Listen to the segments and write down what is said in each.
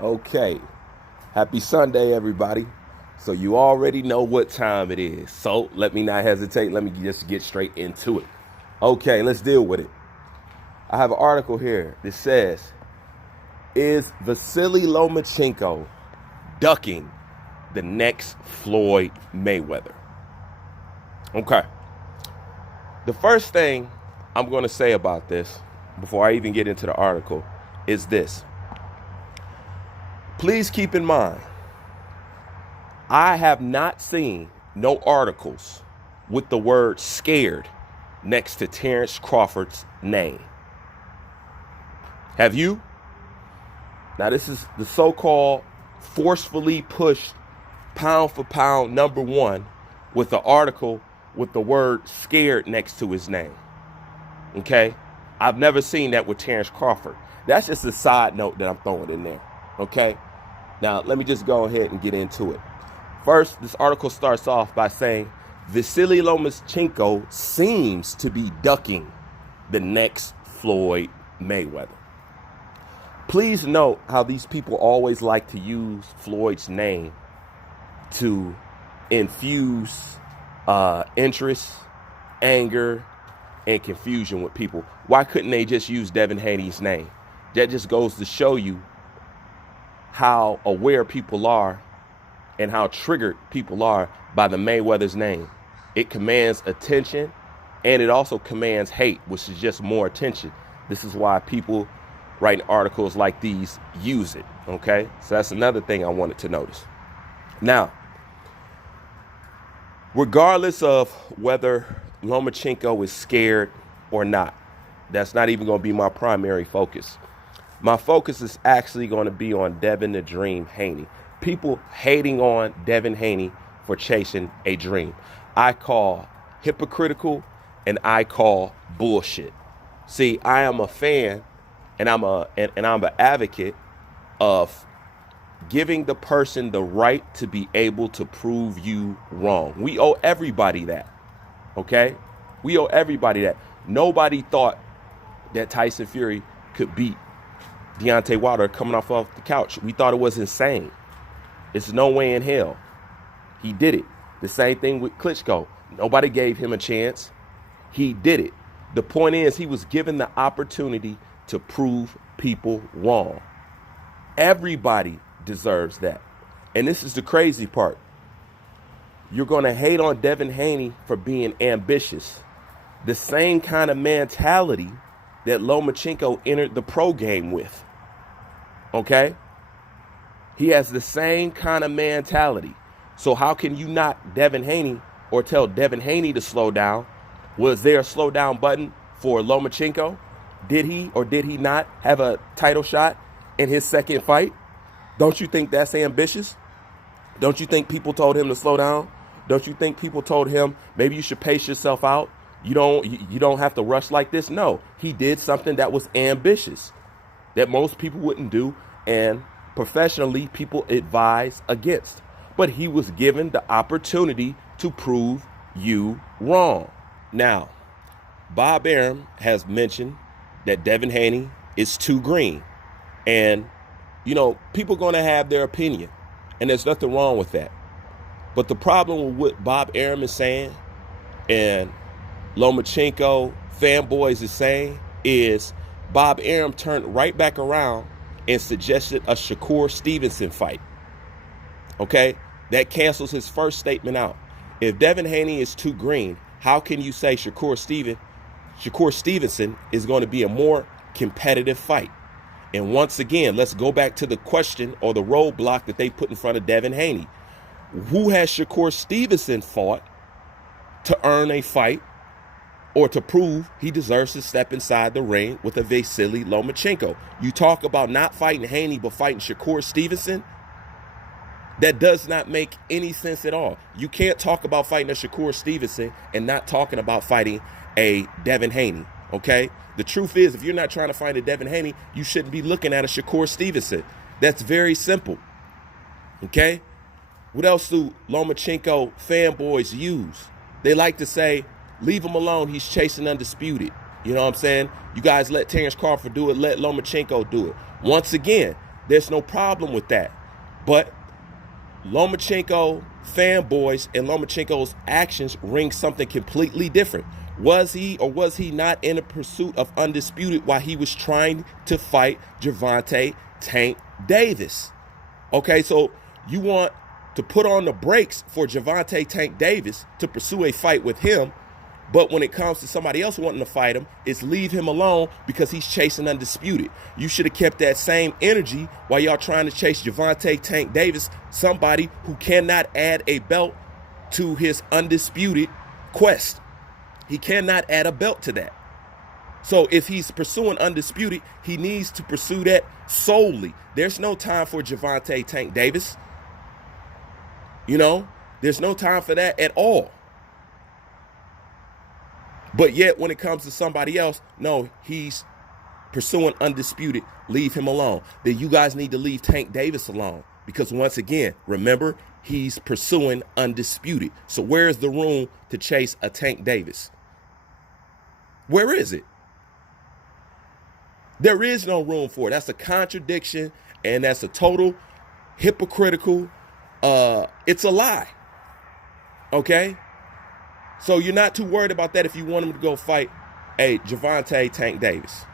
Okay. Happy Sunday, everybody. So you already know what time it is. So let me not hesitate. Let me just get straight into it. Okay, let's deal with it. I have an article here that says, is Vasily Lomachenko ducking the next Floyd Mayweather? Okay. The first thing I'm going to say about this, before I even get into the article, is this. Please keep in mind, I have not seen no articles with the word scared next to Terrence Crawford's name. Have you? Now, this is the so-called forcefully pushed pound for pound #1 with the article with the word scared next to his name. Okay? I've never seen that with Terrence Crawford. That's just a side note that I'm throwing in there. Okay? Now, let me just go ahead and get into it. First, this article starts off by saying, Vasily Lomachenko seems to be ducking the next Floyd Mayweather. Please note how these people always like to use Floyd's name to infuse interest, anger, and confusion with people. Why couldn't they just use Devin Haney's name? That just goes to show you how aware people are and how triggered people are by the Mayweather's name. It commands attention and it also commands hate, which is just more attention. This is why people writing articles like these use it, okay? So that's another thing I wanted to notice. Now, regardless of whether Lomachenko is scared or not, that's not even going to be my primary focus. My focus is actually going to be on Devin the Dream Haney. People hating on Devin Haney for chasing a dream. I call hypocritical and I call bullshit. See, I am a fan and I'm an advocate of giving the person the right to be able to prove you wrong. We owe everybody that. Okay? We owe everybody that. Nobody thought that Tyson Fury could beat Deontay Wilder coming off the couch. We thought it was insane. It's no way in hell. He did it. The same thing with Klitschko. Nobody gave him a chance. He did it. The point is, he was given the opportunity to prove people wrong. Everybody deserves that. And this is the crazy part. You're going to hate on Devin Haney for being ambitious. The same kind of mentality that Lomachenko entered the pro game with. Okay? He has the same kind of mentality. So how can you knock Devin Haney or tell Devin Haney to slow down? Was there a slow down button for Lomachenko? Did he or did he not have a title shot in his second fight? Don't you think that's ambitious? Don't you think people told him to slow down? Don't you think people told him maybe you should pace yourself out? You don't have to rush like this. No, he did something that was ambitious that most people wouldn't do, and professionally people advise against. But he was given the opportunity to prove you wrong. Now, Bob Arum has mentioned that Devin Haney is too green. And, people are going to have their opinion, and there's nothing wrong with that. But the problem with what Bob Arum is saying and Lomachenko fanboys is saying is Bob Arum turned right back around and suggested a Shakur Stevenson fight. Okay? That cancels his first statement out. If Devin Haney is too green, how can you say Shakur Stevenson is going to be a more competitive fight? And once again, let's go back to the question or the roadblock that they put in front of Devin Haney. Who has Shakur Stevenson fought to earn a fight or to prove he deserves to step inside the ring with a Vasily Lomachenko? You talk about not fighting Haney but fighting Shakur Stevenson? That does not make any sense at all. You can't talk about fighting a Shakur Stevenson and not talking about fighting a Devin Haney, okay? The truth is, if you're not trying to fight a Devin Haney, you shouldn't be looking at a Shakur Stevenson. That's very simple, okay? What else do Lomachenko fanboys use? They like to say, leave him alone, he's chasing undisputed. You know what I'm saying? You guys let Terrence Crawford do it, let Lomachenko do it. Once again, There's no problem with that. But Lomachenko fanboys and Lomachenko's actions ring something completely different. Was he or was he not in a pursuit of undisputed while he was trying to fight Gervonta Tank Davis? Okay, so you want to put on the brakes for Gervonta Tank Davis to pursue a fight with him, but when it comes to somebody else wanting to fight him, it's leave him alone because he's chasing undisputed. You should have kept that same energy while y'all trying to chase Gervonta Tank Davis, somebody who cannot add a belt to his undisputed quest. He cannot add a belt to that. So if he's pursuing undisputed, he needs to pursue that solely. There's no time for Gervonta Tank Davis. You know, there's no time for that at all. But yet when it comes to somebody else, no, he's pursuing undisputed. Leave him alone. Then you guys need to leave Tank Davis alone. Because once again, remember, he's pursuing undisputed. So where's the room to chase a Tank Davis? Where is it? There is no room for it. That's a contradiction, and that's a total hypocritical, it's a lie. Okay? So you're not too worried about that if you want him to go fight a Gervonta Tank Davis.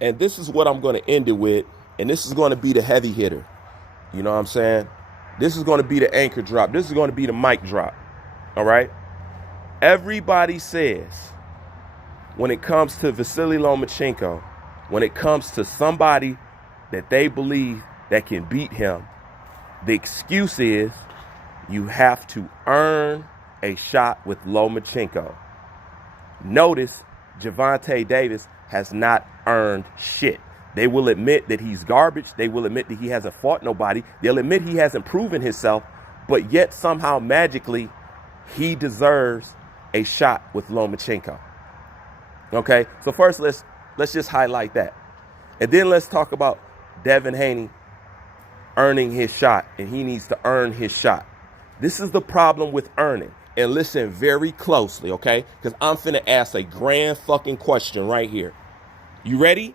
And this is what I'm going to end it with, and this is going to be the heavy hitter. You know what I'm saying? This is going to be the anchor drop. This is going to be the mic drop. All right? Everybody says, when it comes to Vasily Lomachenko, when it comes to somebody that they believe that can beat him, the excuse is you have to earn a shot with Lomachenko. Notice Gervonta Davis has not earned shit. They will admit that he's garbage. They will admit that he hasn't fought nobody. They'll admit he hasn't proven himself, but yet somehow magically he deserves a shot with Lomachenko. Okay, so first let's just highlight that. And then let's talk about Devin Haney earning his shot, and he needs to earn his shot. This is the problem with earning. And listen very closely, okay? Because I'm finna ask a grand fucking question right here. You ready?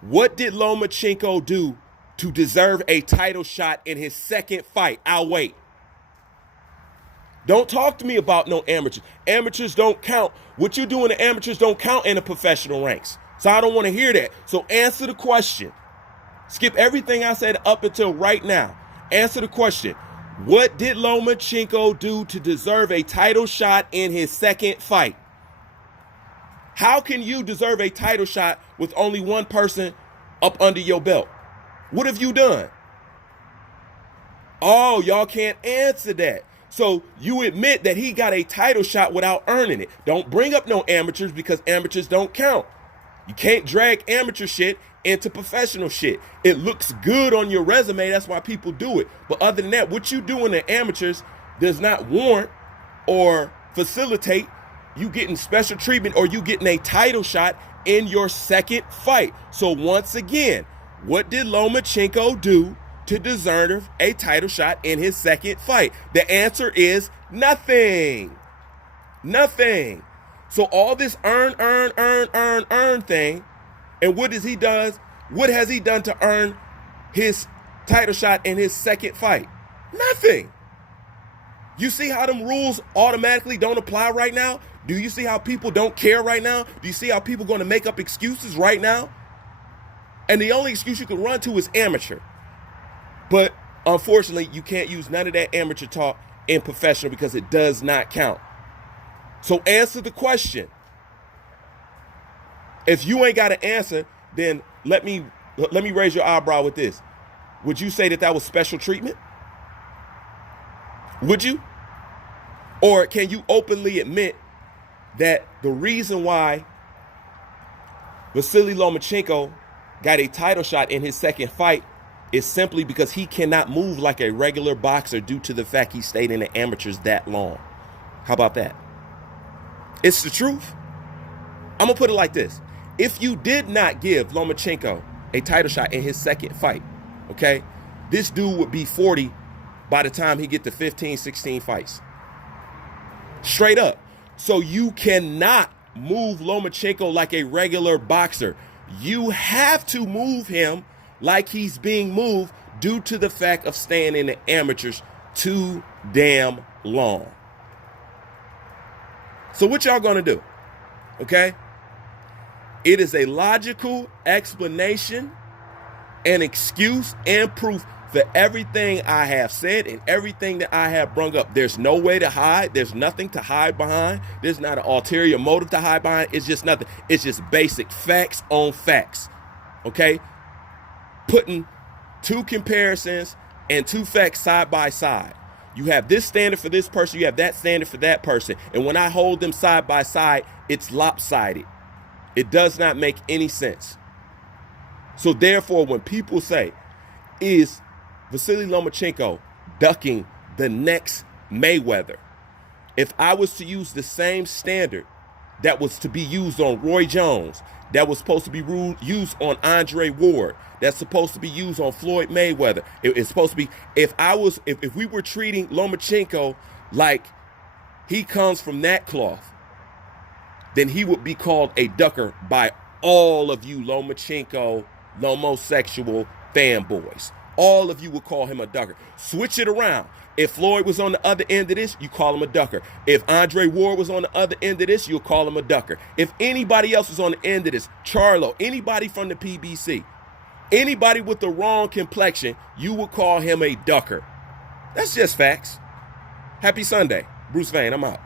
What did Lomachenko do to deserve a title shot in his second fight? I'll wait. Don't talk to me about no amateurs. Amateurs don't count. What you do in the amateurs don't count in the professional ranks. So I don't want to hear that. So answer the question. Skip everything I said up until right now. Answer the question. What did Lomachenko do to deserve a title shot in his second fight? How can you deserve a title shot with only one person up under your belt? What have you done? Oh, y'all can't answer that. So you admit that he got a title shot without earning it. Don't bring up no amateurs because amateurs don't count. You can't drag amateur shit into professional shit. It looks good on your resume. That's why people do it. But other than that, what you do in the amateurs does not warrant or facilitate you getting special treatment or you getting a title shot in your second fight. So once again, what did Lomachenko do to deserve a title shot in his second fight? The answer is nothing. Nothing. So all this earn thing, and what has he done? What has he done to earn his title shot in his second fight? Nothing. You see how them rules automatically don't apply right now? Do you see how people don't care right now? Do you see how people going to make up excuses right now? And the only excuse you can run to is amateur. But unfortunately, you can't use none of that amateur talk in professional because it does not count. So answer the question. If you ain't got an answer, then let me raise your eyebrow with this. Would you say that was special treatment? Would you? Or can you openly admit that the reason why Vasily Lomachenko got a title shot in his second fight is simply because he cannot move like a regular boxer due to the fact he stayed in the amateurs that long? How about that? It's the truth. I'm going to put it like this. If you did not give Lomachenko a title shot in his second fight, okay, this dude would be 40 by the time he get to 15, 16 fights. Straight up. So you cannot move Lomachenko like a regular boxer. you have to move him like he's being moved due to the fact of staying in the amateurs too damn long. So what y'all gonna do? Okay? It is a logical explanation and excuse and proof for everything I have said and everything that I have brung up. There's no way to hide. There's nothing to hide behind. There's not an ulterior motive to hide behind. It's just nothing. It's just basic facts on facts. Okay? Putting two comparisons and two facts side by side. You have this standard for this person. You have that standard for that person. And when I hold them side by side, it's lopsided. It does not make any sense. So therefore, when people say, is Vasily Lomachenko ducking the next Mayweather? If I was to use the same standard that was to be used on Roy Jones, that was supposed to be used on Andre Ward, that's supposed to be used on Floyd Mayweather, it's supposed to be, if we were treating Lomachenko like he comes from that cloth, then he would be called a ducker by all of you Lomachenko, homosexual fanboys. All of you would call him a ducker. Switch it around. If Floyd was on the other end of this, you call him a ducker. If Andre Ward was on the other end of this, you'll call him a ducker. If anybody else was on the end of this, Charlo, anybody from the PBC, anybody with the wrong complexion, you would call him a ducker. That's just facts. Happy Sunday. Bruce Vane, I'm out.